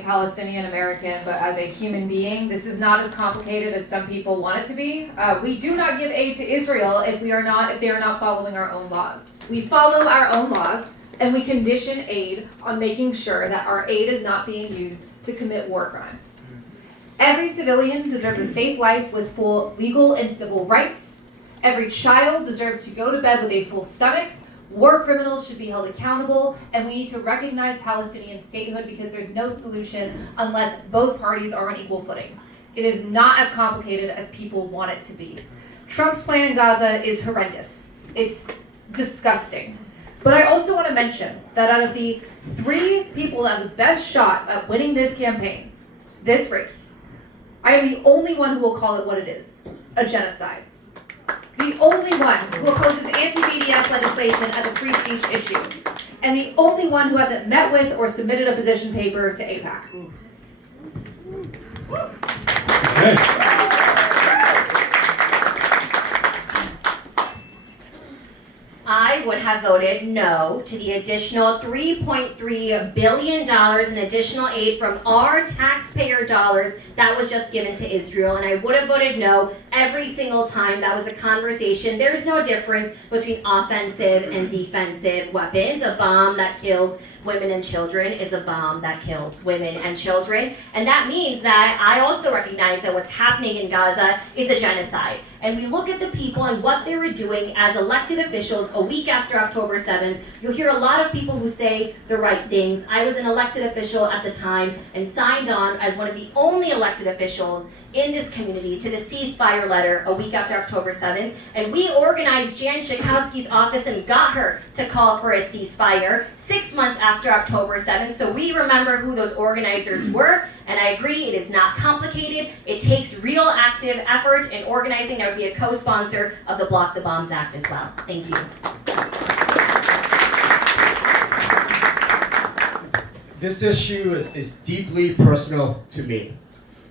Palestinian American, but as a human being, this is not as complicated as some people want it to be. We do not give aid to Israel if they are not following our own laws. We follow our own laws, and we condition aid on making sure that our aid is not being used to commit war crimes. Every civilian deserves a safe life with full legal and civil rights. Every child deserves to go to bed with a full stomach. War criminals should be held accountable, and we need to recognize Palestinian statehood because there's no solution unless both parties are on equal footing. It is not as complicated as people want it to be. Trump's plan in Gaza is horrendous. It's disgusting. But I also want to mention that out of the 3 people that have the best shot at winning this campaign, this race, I am the only one who will call it what it is, a genocide. The only one who opposes anti-BDS legislation as a free speech issue, and the only one who hasn't met with or submitted a position paper to AIPAC. Okay. I would have voted no to the additional $3.3 billion in additional aid from our taxpayer dollars that was just given to Israel. And I would have voted no every single time that was a conversation. There's no difference between offensive and defensive weapons. A bomb that kills women and children is a bomb that kills women and children. And that means that I also recognize that what's happening in Gaza is a genocide. And we look at the people and what they were doing as elected officials a week after October 7th. You'll hear a lot of people who say the right things. I was an elected official at the time and signed on as one of the only elected officials in this community to the ceasefire letter a week after October 7th. And we organized Jan Schakowsky's office and got her to call for a ceasefire 6 months after October 7th. So we remember who those organizers were. And I agree, it is not complicated. It takes real active effort in organizing. I would be a co-sponsor of the Block the Bombs Act as well. Thank you. This issue is deeply personal to me.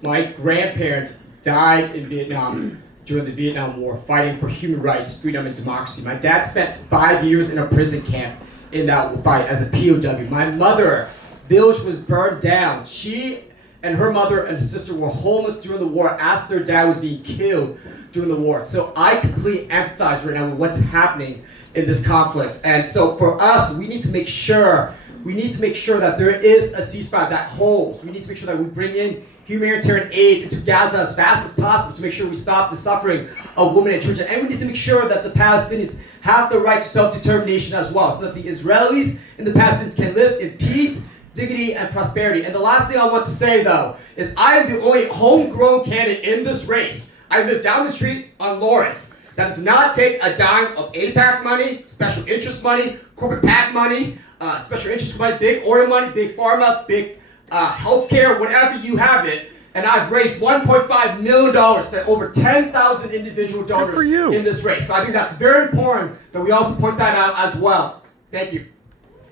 My grandparents died in Vietnam during the Vietnam War, fighting for human rights, freedom, and democracy. My dad spent 5 years in a prison camp in that fight as a POW. My mother, village was burned down. She and her mother and sister were homeless during the war as their dad was being killed during the war. So I completely empathize right now with what's happening in this conflict. And so for us, we need to make sure that there is a ceasefire that holds. We need to make sure that we bring in humanitarian aid to Gaza as fast as possible to make sure we stop the suffering of women and children. And we need to make sure that the Palestinians have the right to self-determination as well, so that the Israelis and the Palestinians can live in peace, dignity, and prosperity. And the last thing I want to say, though, is I am the only homegrown candidate in this race. I live down the street on Lawrence. That does not take a dime of AIPAC money, special interest money, corporate PAC money, special interest money, big oil money, big pharma, big healthcare, whatever you have it. And I've raised $1.5 million to over 10,000 individual donors in this race. So I think that's very important that we also point that out as well. Thank you.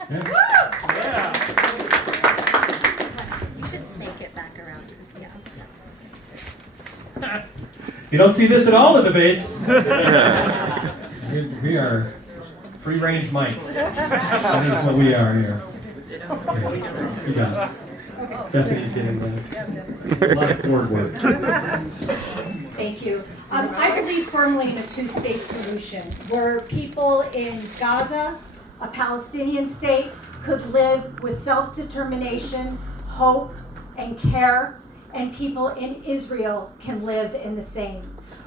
Yeah. You should snake it back around to this guy. You don't see this at all in debates. We are free-range Mike. That is what we are here. Okay. You got it. Bethany's getting a lot of cord work. Thank you. I believe firmly in a two-state solution where people in Gaza, a Palestinian state, could live with self-determination, hope, and care, and people in Israel can live in the same.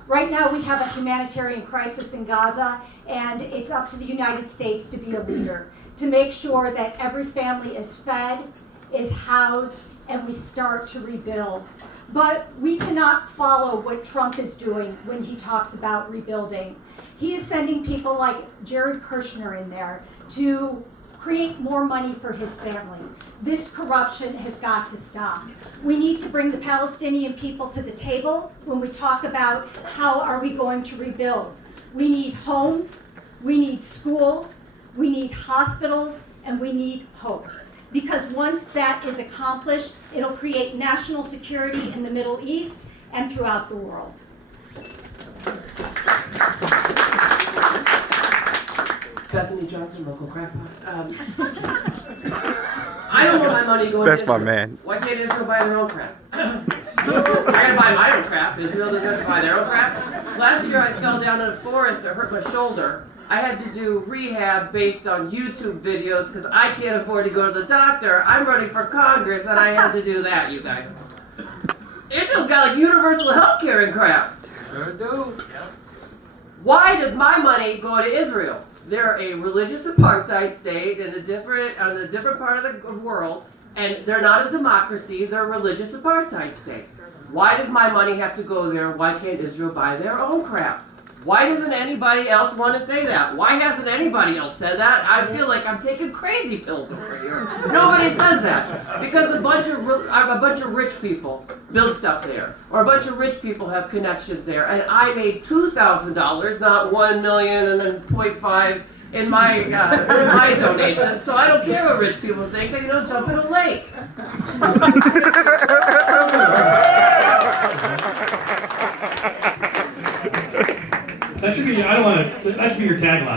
Right now we have a humanitarian crisis in Gaza, and it's up to the United States to be a leader, to make sure that every family is fed, is housed, and we start to rebuild. But we cannot follow what Trump is doing when he talks about rebuilding. He is sending people like Jared Kushner in there to create more money for his family. This corruption has got to stop. We need to bring the Palestinian people to the table when we talk about how are we going to rebuild. We need homes, we need schools, we need hospitals, and we need hope. Because once that is accomplished, it'll create national security in the Middle East and throughout the world. Bethany Johnson, local crackpot. I don't want my money going That's to my Israel. man. Why can't Israel buy their own crap? I gotta buy my own crap. Israel doesn't have to buy their own crap. Last year I fell down in a forest. I hurt my shoulder. I had to do rehab based on YouTube videos because I can't afford to go to the doctor. I'm running for Congress and I had to do that, you guys. Israel's got like universal health care and crap. Sure do. Why does my money go to Israel? They're a religious apartheid state in a different part of the world, and they're not a democracy, they're a religious apartheid state. Why does my money have to go there? Why can't Israel buy their own crap? Why doesn't anybody else want to say that? Why hasn't anybody else said that? I feel like I'm taking crazy pills over here. Nobody says that. Because a bunch of rich people build stuff there. Or a bunch of rich people have connections there. And I made $2,000, not $1 million and then 0.5 in my donation. So I don't care what rich people think. They don't jump in a lake. That should be, I don't want to, that should be your tagline.